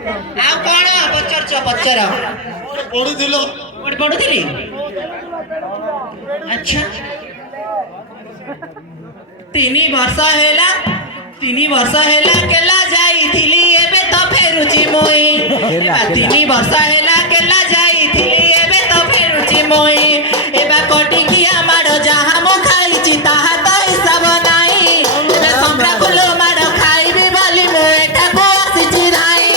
ଆଉ କଣ ପଚାରୁଛ ପଚାର। ପଢୁଥିଲ କୋଉଠି ପଢୁଥିଲି? ଆଚ୍ଛା 3 ବର୍ଷ ହେଲା କେଲା ଯାଇଥିଲି ଏବେ ତ ଫେରୁଛି ମୁଇଁ। 3 ବର୍ଷ ହେଲା କେଲା ଯାଇଥିଲି ଏବେ ତ ଫେରୁଛି ମୁଇଁ। ଏବେ କଟିକିଆ ମାଡ଼ ଯାହା ମୁଁ ଖାଇଛି ତାହା ତ ହିସାବ ନାହିଁ। ଏବେ ସମ୍ରା ଫୁଲ ମାଡ଼ ଖାଇବି ବୋଲି ମୁଁ ଏଠାକୁ ଆସିଛି ନାହିଁ।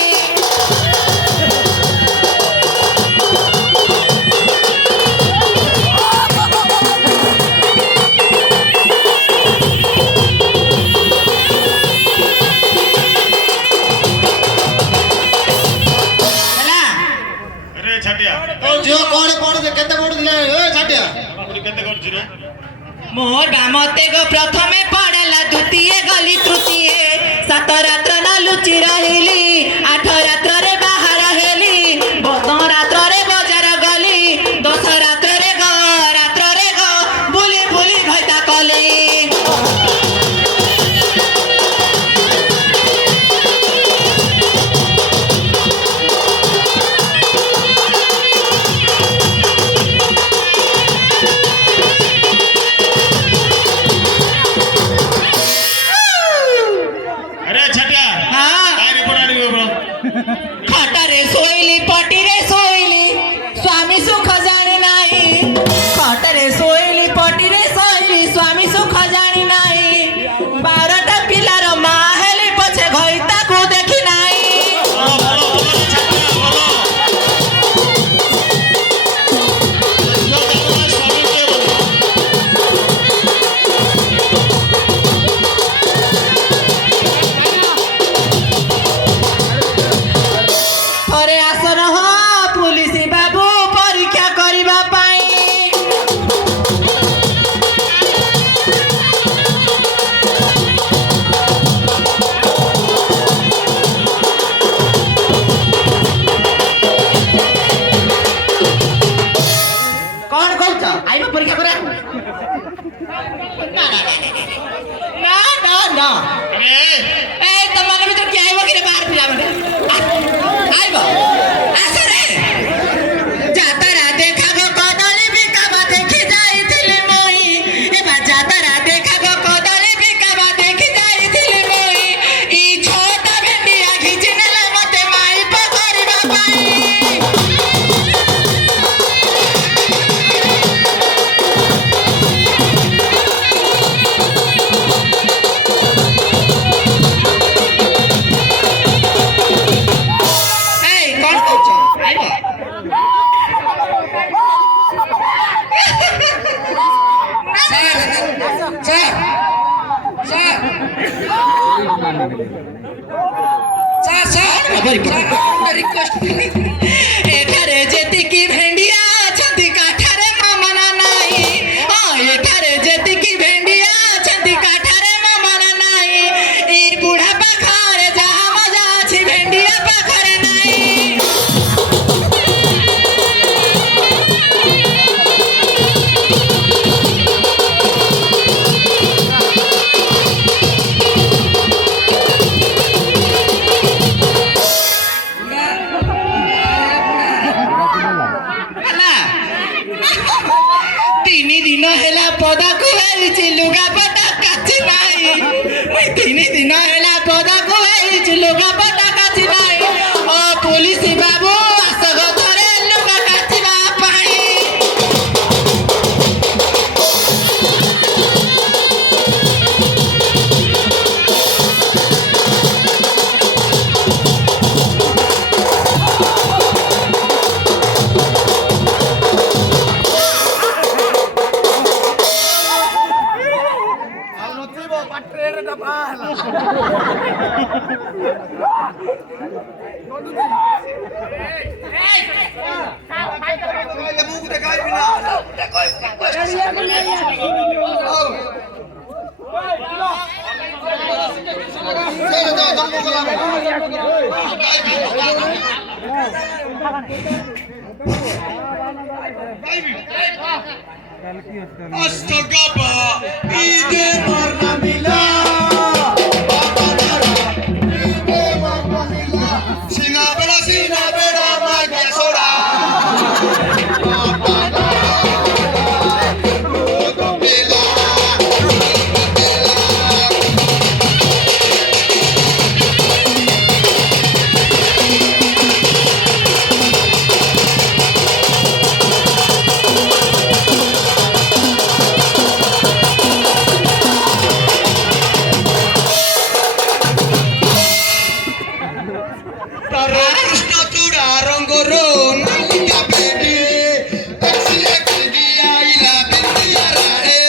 ହେଲା अरे छाटिया तो झियो कौन पढ़ुथे केते पढ़ुथिले ए छाटिया पढ़ापढ़ी केते करछि रे मोर बामते गो प्रथमे पढ़ला द्वितीय गली तृतीय 7 रात्र न लुचि रहिली 8 रात्र रे बाहर हेली 12 रात्र रे बजार गली 10 रात्र रे गो बुली बुली भैता कली। अरे छाटिया हाँ काय रे पढ़ाडी ब्रो खटरे शोइली पटीरे शोइली स्वामी सुख जानी नाही। खटरे शोइली पटीरे शोइली स्वामी सुख जानी नाही। 12टा पिलार मा हेली पछे घइता को देखि नाही। बोलो छाटिया बोलो यो तुम्हारा स्वामी के बोलो थरे आसन हो पुलिस बाबू परीक्षा करिबा पाई। कौन कहता आइबा परीक्षा करे? ना अरे ए तमने भीतर के आइबो कि रे बाहर पिला मने आइबो आसरे जातरा देखा गो कदली बिकाबा देखि जाइथिले मोई। एबा जातरा देखा गो कदली बिकाबा देखि जाइथिले मोई। ई छोटा भेंडिया घिच नेला मते माई पकड़िबा पाई। ए कौन कहछ आइबो एठारे जेतिकी भेंडिया अछंती काठारे मामना नाही। एठारे जेतिकी भेंडिया अछंती काठारे मामना नाही। ई बुढ़ा पाखरे जहा मजा अछि भेंडिया पाखरे नाही। ହେଲା 3 ଦିନ ହେଲା ପଦାକୁ ହେଇଛି ଲୁଗାପଟା କାଚି ନାହିଁ। ମୁଇଁ 3 ଦିନ ହେଲା ପଦାକୁ ହେଇଛି ଲୁଗାପଟା କାଚି ନାହିଁ। ଓ ପୁଲିସ ବାବୁ ଆସ ଗୋ ଥରେ ଲୁଗା କାଚିବା ପାଇଁ। अष्टगपा ईदे मरना मिला बाबा दरा ईदे मरना मिला सिंगावे তার কৃষ্ণ চূড়া রঙ্গর নালিকা বেডি এক্সিয়া কিডি আইলা বিন্দিয়া রে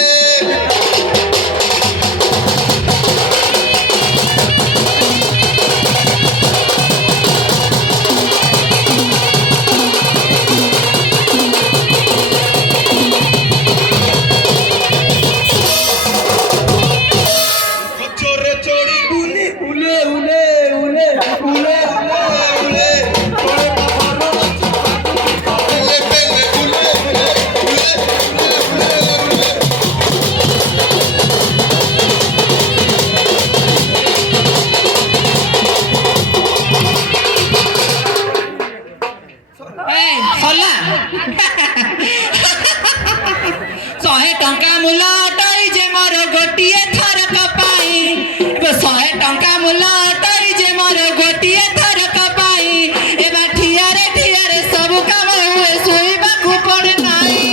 চোরে চড়ি উলে উলে উলে উলে উলে উলে চড়ে বাবারো পেলে পেলে উলে উলে উলে উলে এই সলা 100 ଟଙ୍କା ମୂଲ ଅଟଇ ଯେ ମୋର ଗୋଟିଏ ଥରକ ପାଇଁ 100 ଟଙ୍କା ମୂଲ ଅଟଇ ଯେ ମୋର ଗୋଟିଏ ଥରକ ପାଇଁ ଏବେ ଠିଆରେ ସବୁ କାମ ହୁଏ ଶୋଇବାକୁ ପଡେ ନାହିଁ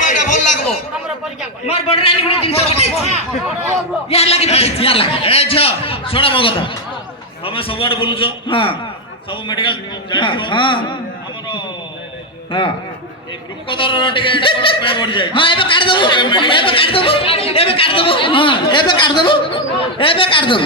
মাটা ভাল লাগবো ମୋର ବଡ ରାଣୀ ଗୋଟେ ଜିନିଷ ପଠେଇଛି ୟାର ଲାଗି ପଠେଇଛି ୟାର ଲାଗି ଏ ଝିଅ ଶୁଣ ମୋ କଥା ତମେ ସବୁଆଡେ ବୁଲୁଛ ହଁ ସବୁ ମେଡିକାଲ ଯାଇଥିବ ହଁ ଆମର ହଁ এই ବୃକଦରର ଟିକେ ଏଇଟା କଣ ପାଇଁ ବଢିଯାଏ ହଁ ଏବେ କାଟିଦବୁ ହଁ ଏବେ କାଟିଦବୁ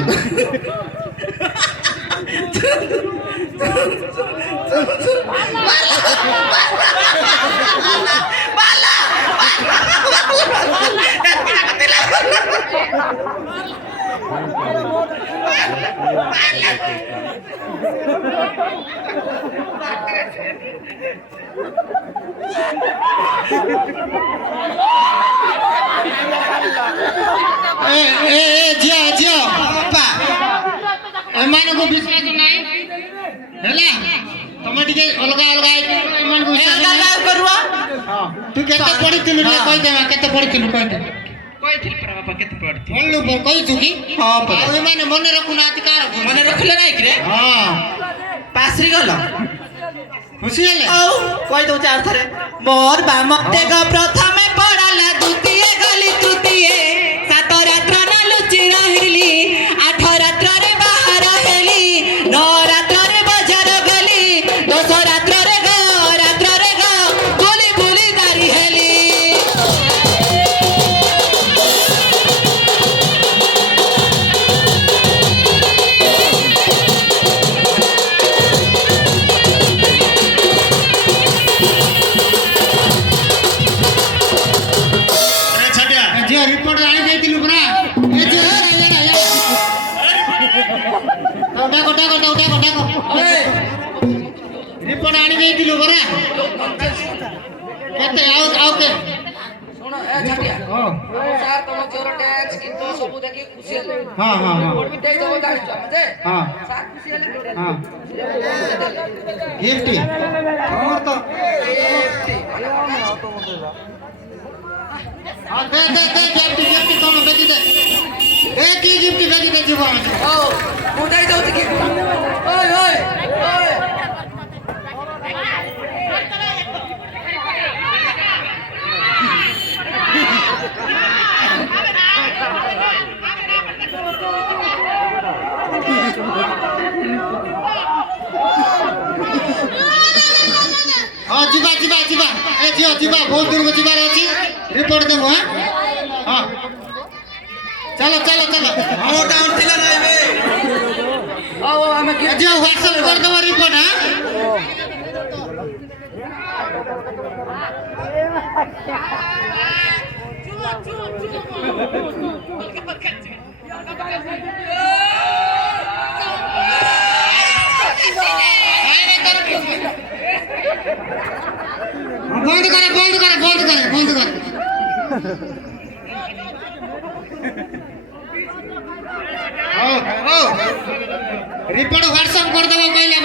ଝିଅ ବାପା ଏମାନଙ୍କୁ ବିଶ୍ୱାସ ନାହିଁ ହେଲା ତମେ ଟିକେ ଅଲଗା ଅଲଗା ଏମାନଙ୍କୁ ବିଶ୍ୱାସ ନାହିଁ ତୁ କେତେ ପଢିଥିଲୁ ଟିକେ କହିଦେବା କେତେ ପଢିଥିଲୁ କହିଦେ କହିଥିଲି ପରା ବାପା କେତେ ପଢିଥିଲି ପଢିଲୁ କହିଛୁ କି ହଁ ପରା ଆଉ ଏମାନେ ମନେ ରଖୁନାହାନ୍ତି କାହାର ମନେ ରଖିଲେ ନାଇଁ କି ରେ ହଁ ପାସରି ଗଲ ଖୁସି ହେଲେ ଆଉ କହିଦଉଛି ଆଉ ଥରେ ମୋର ବା ମତେ ପ୍ରଥମେ ପଢାଲା ଦ୍ୱିତୀୟ ଗଲି ତୃତୀୟ 7 ରାତ୍ର ନା ଲୁଚି ରହିଲି 8 ରାତ୍ରରେ ବାହାର ହେଲି 9 ରାତ୍ରରେ ବଜାର ଗଲି 10 ରାତ୍ରରେ ବୁଲି ବୁଲି ଦାରି ହେଲି ଏ ଛାଟିଆ ଝିଅ ରିପୋର୍ଟ ଆଣି ଦେଇଥିଲୁ ପରା ଏ ଝିଅ ଡାକ ରିପୋର୍ଟ ଆଣି ଦେଇଥିଲୁ ପରା କେତେ ଆଉ କେ ଶୁଣ ଏ ଛାଟିଆ ହଁ ସାର୍ ତମ ଝିଅର ଟେକ୍ସ କିନ୍ତୁ ସବୁ ଦେଖି ଖୁସି ହେଲେ ହଁ ହଁ ହଁ ବି ଦେଇଦେବ ଜାଣିଛୁ ଆମେ ଯେ ହଁ ସାର୍ ଖୁସି ହେଲେ ହଁ ଗିଫ୍ଟ ତମର ତ ହଁ ଦେ ଗିଫ୍ଟ କଣ ବେଜି ଦେ ଏ କି ଗିଫ୍ଟ ବେଜି ଦେ ଯିବ ହଉ ମୁଁ ଦେଇଦେଉଛି କି ଓଏ ଓଏ ଓଏ ହଁ ଯିବା ଏ ଝିଅ ଯିବା ବହୁତ ଦୂରକୁ ଯିବାର ଅଛି ରିପୋର୍ଟ ଦେବୁ ହଁ ଚାଲ ହଉ ଆମେ ଏ ଝିଅ ହ୍ୱାଟ୍ସଆପ କରିଦେବ ରିପୋର୍ଟ बंद करे रिपोर्ट व्हाट्सएप कर देबो कहले